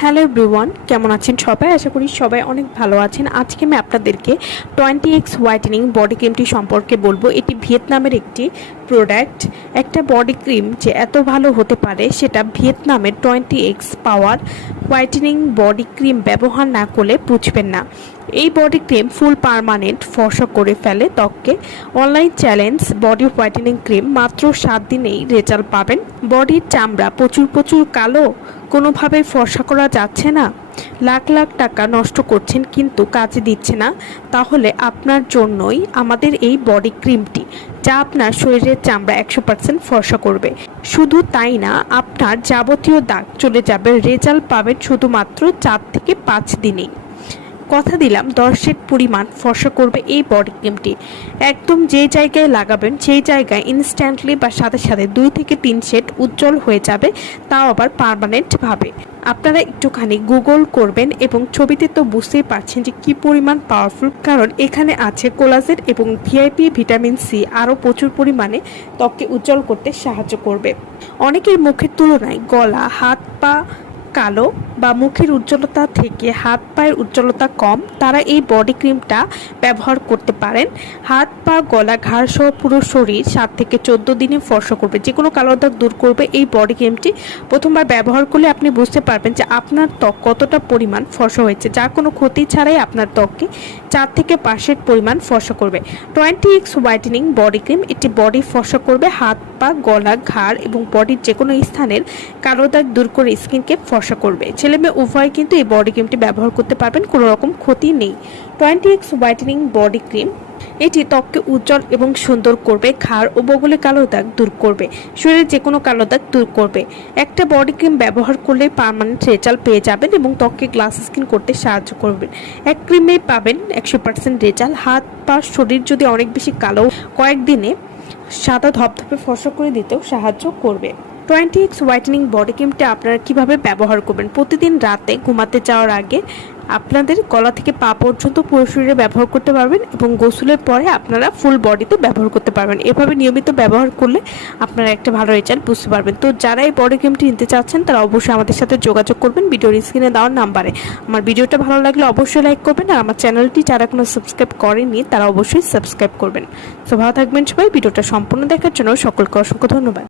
Hello everyone, কেমন আছেন সবাই? আশা করি সবাই অনেক ভালো আছেন। আজকে আমি আপনাদেরকে 20x হোয়াইটেনিং বডি ক্রিমটি সম্পর্কে বলবো। এটি ভিয়েতনামের একটি প্রোডাক্ট। একটা বডি ক্রিম যে এত ভালো হতে পারে সেটা ভিয়েতনামের 20x পাওয়ার হোয়াইটেনিং বডি ক্রিম ব্যবহার না করলে বুঝবেন না। এই বডি ক্রিম ফুল পার্মানেন্ট ফর্সা করে ফেলে ত্বককে। Online challenge body whitening cream মাত্র 7 দিনেই রেজাল্ট পাবেন। বডির চামড়া প্রচুর কালো, কোনোভাবে ফর্সা করা যাচ্ছে না, লাখ লাখ টাকা নষ্ট করছেন কিন্তু কাজে দিচ্ছে না, তাহলে আপনার জন্যই আমাদের এই বডি ক্রিমটি, যা আপনার শরীরের চামড়া 100% ফর্সা করবে। শুধু তাই না, আপনার যাবতীয় দাগ চলে যাবে। রেজাল্ট পাবেন শুধুমাত্র 4 থেকে 5 দিনেই। কথা দিলাম 10 শেড পরিমাণ ফর্সা করবে এই বডি ক্রিমটি। একদম যে জায়গায় লাগাবেন সেই জায়গায় ইনস্ট্যান্টলি বা সাথে সাথে 2 থেকে 3 শেড উজ্জ্বল হয়ে যাবে, তাও আবার পার্মানেন্টভাবে। আপনারা একটুখানি গুগল করবেন এবং ছবিতে তো বুঝতেই পারছেন যে কি পরিমাণ পাওয়ারফুল, কারণ এখানে আছে কোলাজেন এবং ভিআইপি ভিটামিন সি, আরও প্রচুর পরিমাণে ত্বককে উজ্জ্বল করতে সাহায্য করবে। অনেকের মুখের তুলনায় গলা, হাত পা কালো বা মুখের উজ্জ্বলতা থেকে হাত পায়ের উজ্জ্বলতা কম, তারা এই বডি ক্রিমটা ব্যবহার করতে পারেন। হাত পা গলা ঘাড় সহ পুরো শরীর 7 থেকে 14 দিনে ফর্সা করবে, যে কোনো কালো দাগ দূর করবে এই বডি ক্রিমটি। প্রথমবার ব্যবহার করলে আপনি বুঝতে পারবেন যে আপনার ত্বক কতটা পরিমাণ ফর্সা হয়েছে, যার কোনো ক্ষতি ছাড়াই আপনার ত্বককে 4 থেকে 5 পরিমাণ ফর্সা করবে। 20x হোয়াইটেনিং বডি ক্রিম, এটি বডি ফর্সা করবে, হাত পা গলা ঘাড় এবং বডির যে কোনো স্থানের কালো দাগ দূর করে স্কিনকে ফর্সা করবে। ছেলে মেয়ে উভয় কিন্তু এই বডি ক্রিমটি ব্যবহার করতে পারবেন, কোনো রকম ক্ষতি নেই। 20x হোয়াইটেনিং বডি ক্রিম, এটি ত্বককে উজ্জ্বল এবং সুন্দর করবে, ঘাড় ও বগলে কালো দাগ দূর করবে, শরীরের যে কোনো কালো দাগ দূর করবে। একটা বডি ক্রিম ব্যবহার করলে পার্মানেন্ট রেজাল্ট পেয়ে যাবেন এবং ত্বককে গ্লাস স্কিন করতে সাহায্য করবেন। এক ক্রিমেই পাবেন 100% রেজাল্ট। হাত পা শরীর যদি অনেক বেশি কালো, কয়েকদিনে সাদা ধপধপে ফর্সা করে দিতেও সাহায্য করবে। 20x হোয়াইটেনিং বডি ক্রিমটা আপনারা কিভাবে ব্যবহার করবেন? প্রতিদিন রাতে ঘুমাতে যাওয়ার আগে আপনাদের গলা থেকে পা পর্যন্ত পুরো শরীরে ব্যবহার করতে পারবেন এবং গোসলের পরে আপনারা ফুল বডিতে ব্যবহার করতে পারবেন। এভাবে নিয়মিত ব্যবহার করলে আপনারা একটা ভালো রেজাল্ট বুঝতে পারবেন। তো যারা এই বডি ক্রিমটি নিতে চাচ্ছেন তারা অবশ্যই আমাদের সাথে যোগাযোগ করবেন ভিডিওর স্ক্রিনে দেওয়ার নাম্বারে। আমার ভিডিওটা ভালো লাগলে অবশ্যই লাইক করবেন, আর আমার চ্যানেলটি যারা কোনো সাবস্ক্রাইব করেনি তারা অবশ্যই সাবস্ক্রাইব করবেন। তো ভালো থাকবেন সবাই। ভিডিওটা সম্পূর্ণ দেখার জন্য সকলকে অসংখ্য ধন্যবাদ।